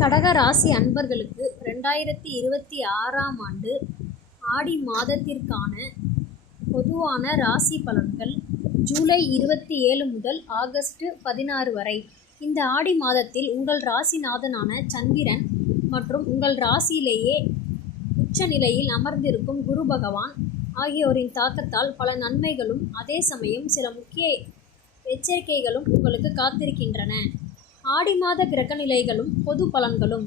கடக ராசி அன்பர்களுக்கு 2026ஆம் ஆண்டு ஆடி மாதத்திற்கான பொதுவான ராசி பலன்கள் ஜூலை 27 முதல் ஆகஸ்ட் 16 வரை. இந்த ஆடி மாதத்தில் உங்கள் ராசிநாதனான சந்திரன் மற்றும் உங்கள் ராசியிலேயே உச்ச நிலையில் அமர்ந்திருக்கும் குரு பகவான் ஆகியோரின் தாக்கத்தால் பல நன்மைகளும் அதே சமயம் சில முக்கிய எச்சரிக்கைகளும் உங்களுக்கு காத்திருக்கின்றன. ஆடி மாத கிரக நிலைகளும் பொது பலன்களும்.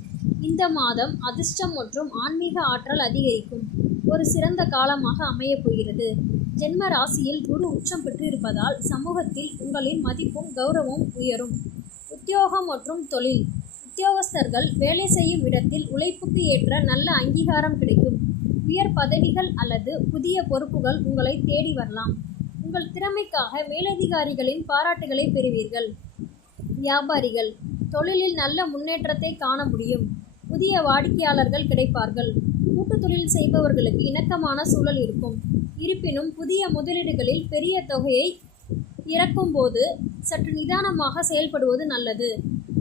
இந்த மாதம் அதிர்ஷ்டம் மற்றும் ஆன்மீக ஆற்றல் அதிகரிக்கும் ஒரு சிறந்த காலமாக அமையப் போகிறது. ஜென்ம ராசியில் குரு உச்சம் பெற்று இருப்பதால் சமூகத்தில் உங்களின் மதிப்பும் கௌரவமும் உயரும். உத்தியோகம் மற்றும் தொழில். உத்தியோகஸ்தர்கள் வேலை செய்யும் இடத்தில் உழைப்புக்கு ஏற்ற நல்ல அங்கீகாரம் கிடைக்கும். உயர் பதவிகள் அல்லது புதிய பொறுப்புகள் உங்களை தேடி வரலாம். உங்கள் திறமைக்காக மேலதிகாரிகளின் பாராட்டுகளை பெறுவீர்கள். வியாபாரிகள் தொழிலில் நல்ல முன்னேற்றத்தை காண முடியும். புதிய வாடிக்கையாளர்கள் கிடைப்பார்கள். கூட்டு தொழில் செய்பவர்களுக்கு இணக்கமான சூழல் இருக்கும். இருப்பினும் புதிய முதலீடுகளில் பெரிய தொகையை இறக்கும் போது சற்று நிதானமாக செயல்படுவது நல்லது.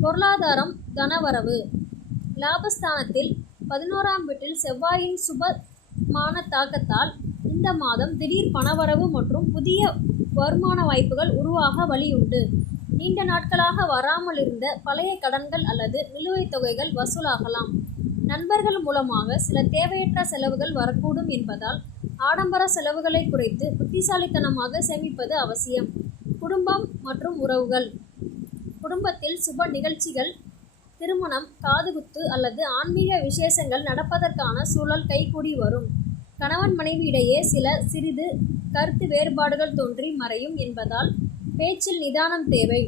பொருளாதாரம் தனவரவு. லாபஸ்தானத்தில் 11ஆம் வீட்டில் செவ்வாயின் சுபமான தாக்கத்தால் இந்த மாதம் திடீர் பணவரவு மற்றும் புதிய வருமான வாய்ப்புகள் உருவாக வழியுண்டு. நீண்ட நாட்களாக வராமல் இருந்த பழைய கடன்கள் அல்லது நிலுவைத் தொகைகள் வசூலாகலாம். நண்பர்கள் மூலமாக சில தேவையற்ற செலவுகள் வரக்கூடும் என்பதால் ஆடம்பர செலவுகளை குறைத்து புத்திசாலித்தனமாக சேமிப்பது அவசியம். குடும்பம் மற்றும் உறவுகள். குடும்பத்தில் சுப நிகழ்ச்சிகள், திருமணம், காதுகுத்து அல்லது ஆன்மீக விசேஷங்கள் நடப்பதற்கான சூழல் கைகூடி வரும். கணவன் மனைவி இடையே சிறிது கருத்து வேறுபாடுகள் தோன்றி மறையும் என்பதால் பேச்சில் நிதானம் தேவை.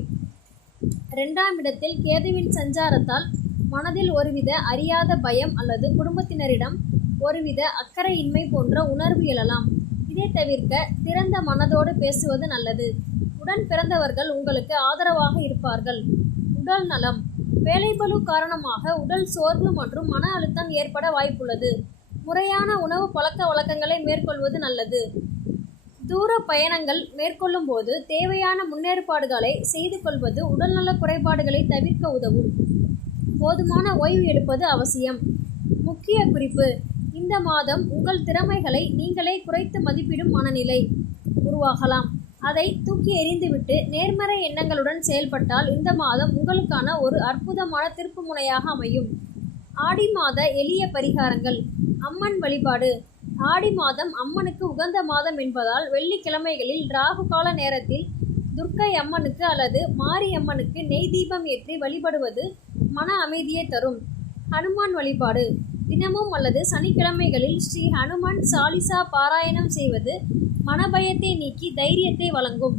2ஆம் இடத்தில் கேதுவின் சஞ்சாரத்தால் மனதில் ஒருவித அறியாத பயம் அல்லது குடும்பத்தினரிடம் ஒருவித அக்கறையின்மை போன்ற உணர்வு எழலாம். இதை தவிர்க்க திறந்த மனதோடு பேசுவது நல்லது. உடன் பிறந்தவர்கள் உங்களுக்கு ஆதரவாக இருப்பார்கள். உடல் நலம். வேலைப்பளு காரணமாக உடல் சோர்வு மற்றும் மன அழுத்தம் ஏற்பட வாய்ப்புள்ளது. முறையான உணவு பழக்க வழக்கங்களை மேற்கொள்வது நல்லது. தூர பயணங்கள் மேற்கொள்ளும் போது தேவையான முன்னேற்பாடுகளை செய்து கொள்வது உடல்நல குறைபாடுகளை தவிர்க்க உதவும். போதுமான ஓய்வு எடுப்பது அவசியம். முக்கிய குறிப்பு: இந்த மாதம் உங்கள் திறமைகளை நீங்களே குறைத்து மதிப்பிடும் மனநிலை உருவாகலாம். அதை தூக்கி எறிந்துவிட்டு நேர்மறை எண்ணங்களுடன் செயல்பட்டால் இந்த மாதம் உங்களுக்கான ஒரு அற்புதமான திருப்புமுனையாக அமையும். ஆடி மாத எளிய பரிகாரங்கள். அம்மன் வழிபாடு. ஆடி மாதம் அம்மனுக்கு உகந்த மாதம் என்பதால் வெள்ளிக்கிழமைகளில் ராகு கால நேரத்தில் துர்க்கை அம்மனுக்கு அல்லது மாரி அம்மனுக்கு நெய் தீபம் ஏற்றி வழிபடுவது மன அமைதியை தரும். ஹனுமான் வழிபாடு. தினமும் அல்லது சனிக்கிழமைகளில் ஸ்ரீ ஹனுமான் சாலிசா பாராயணம் செய்வது மனபயத்தை நீக்கி தைரியத்தை வழங்கும்.